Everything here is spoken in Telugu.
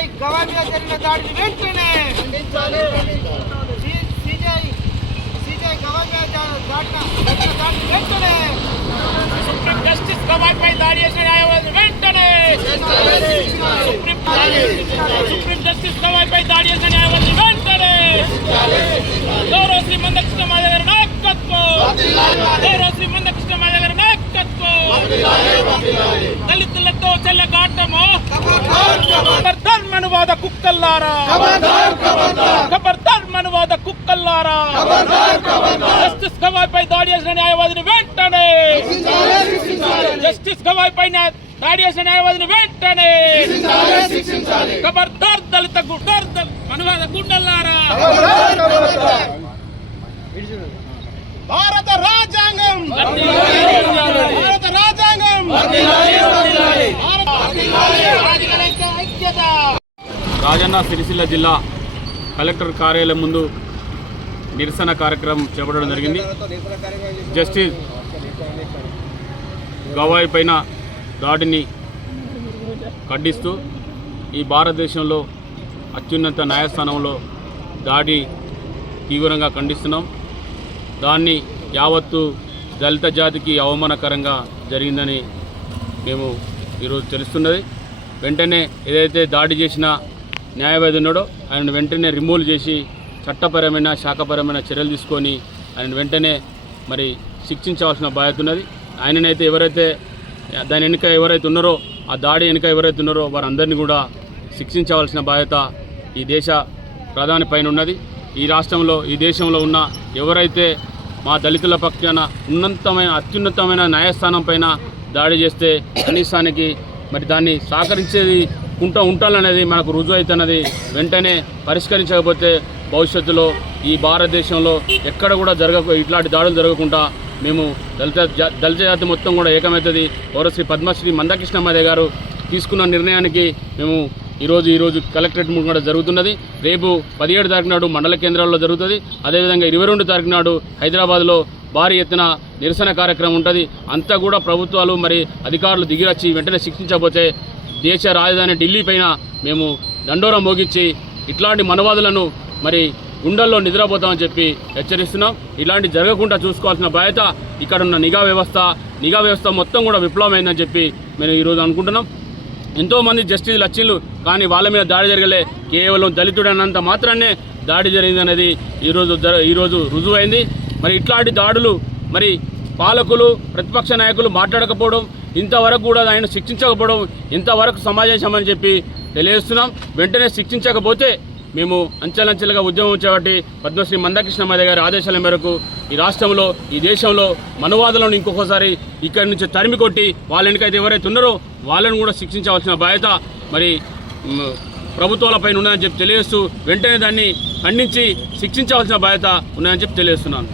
సిఐ గవాయ్ మీద జరిగిన దాడిని వెంటనే సిఐ గవాయ్ మీద జరిగిన దాడిని వెంటనే సుప్రీం జస్టిస్ గవాయ్ పై దాడి చేసిన న్యాయవాదిని వెంటనే సుప్రీం జస్టిస్ గవాయ్ పై దాడి చేసిన న్యాయవాదిని వెంటనే గౌరవ శ్రీ మందకృష్ణ మాదిగ గారి నాయకత్వం, గౌరవ శ్రీ మందకృష్ణ మాదిగ గారి నాయకత్వం, దళితులతో చెల్లగాటము ఖబర్దార్ మనువాద కుక్కల్లారా, ఖబర్దార్ మనువాద కుక్కల్లారా, జస్టిస్ గవాయ్ పై దాడి చేసిన న్యాయవాదిని వెంటనే, జస్టిస్ గవాయ్ పై దాడి చేసిన న్యాయవాదిని వెంటనే ఖబర్దార్ దళిత మనువాద గుండల్లారా. భారత రాజ్యాంగం, భారత రాజ్యాంగం, రాజన్న సిరిసిల్ల జిల్లా కలెక్టర్ కార్యాలయం ముందు నిరసన కార్యక్రమం చేపట్టడం జరిగింది. జస్టిస్ గవాయ్ పైన దాడిని ఖండిస్తూ ఈ భారతదేశంలో అత్యున్నత న్యాయస్థానంలో దాడి తీవ్రంగా ఖండిస్తున్నాం. దాన్ని యావత్తు దళిత జాతికి అవమానకరంగా జరిగిందని మేము ఈరోజు తెలుస్తున్నది. వెంటనే ఏదైతే దాడి చేసిన న్యాయవాది ఉన్నాడో ఆయన వెంటనే రిమూవ్ చేసి చట్టపరమైన శాఖపరమైన చర్యలు తీసుకొని ఆయన వెంటనే మరి శిక్షించవలసిన బాధ్యత ఉన్నది. ఆయననైతే ఎవరైతే దాని వెనుక ఎవరైతే ఉన్నారో, ఆ దాడి వెనుక ఎవరైతే ఉన్నారో వారందరినీ కూడా శిక్షించవలసిన బాధ్యత ఈ దేశ ప్రధాని పైన ఉన్నది. ఈ రాష్ట్రంలో ఈ దేశంలో ఉన్న ఎవరైతే మా దళితుల పక్షాన అత్యున్నతమైన న్యాయస్థానం పైన దాడి చేస్తే కనీసానికి మరి దాన్ని సహకరించేది ఉంటాలనేది మనకు రుజువు అవుతున్నది. వెంటనే పరిష్కరించకపోతే భవిష్యత్తులో ఈ భారతదేశంలో ఎక్కడ కూడా ఇట్లాంటి దాడులు జరగకుండా మేము దళిత జాతి మొత్తం కూడా ఏకమవుతుంది. శ్రీ పద్మశ్రీ మందకృష్ణ మాదిగ గారు తీసుకున్న నిర్ణయానికి మేము ఈరోజు కలెక్టరేట్ ముందు కూడా జరుగుతున్నది. రేపు 17 తారీఖు నాడు మండల కేంద్రాల్లో జరుగుతుంది. అదేవిధంగా 22 తారీఖు నాడు హైదరాబాద్లో భారీ ఎత్తున నిరసన కార్యక్రమం ఉంటుంది. అంతా కూడా ప్రభుత్వాలు మరి అధికారులు దిగిరచ్చి వెంటనే శిక్షించకపోతే దేశ రాజధాని ఢిల్లీ పైన మేము దండోరా మోగించి ఇట్లాంటి మనవాదులను మరి గుండెల్లో నిద్రపోతామని చెప్పి హెచ్చరిస్తున్నాం. ఇలాంటి జరగకుండా చూసుకోవాల్సిన బాధ్యత ఇక్కడ ఉన్న నిఘా వ్యవస్థ మొత్తం కూడా విప్లవమైందని చెప్పి మేము ఈరోజు అనుకుంటున్నాం. ఎంతోమంది జస్టిస్లు వచ్చిండ్రు, కానీ వాళ్ళ మీద దాడి జరగలే. కేవలం దళితుడు అన్నంత మాత్రాన్నే దాడి జరిగిందనేది ఈరోజు రుజువైంది. మరి ఇట్లాంటి దాడులు మరి పాలకులు ప్రతిపక్ష నాయకులు మాట్లాడకపోవడం, ఇంతవరకు కూడా ఆయన శిక్షించకపోవడం ఇంతవరకు సమాజమని చెప్పి తెలియజేస్తున్నాం. వెంటనే శిక్షించకపోతే మేము అంచెలంచెలుగా ఉద్యమం చేపట్టి పద్మశ్రీ మందకృష్ణ మాదిగ గారి ఆదేశాల మేరకు ఈ రాష్ట్రంలో ఈ దేశంలో మనువాదులను ఇంకొకసారి ఇక్కడి నుంచి తరిమి కొట్టి వాళ్ళ వెనుకైతే ఎవరైతే ఉన్నారో వాళ్ళను కూడా శిక్షించవలసిన బాధ్యత మరి ప్రభుత్వాలపైన ఉన్నదని చెప్పి తెలియజేస్తూ వెంటనే దాన్ని ఖండించి శిక్షించవలసిన బాధ్యత ఉన్నదని చెప్పి తెలియజేస్తున్నాను.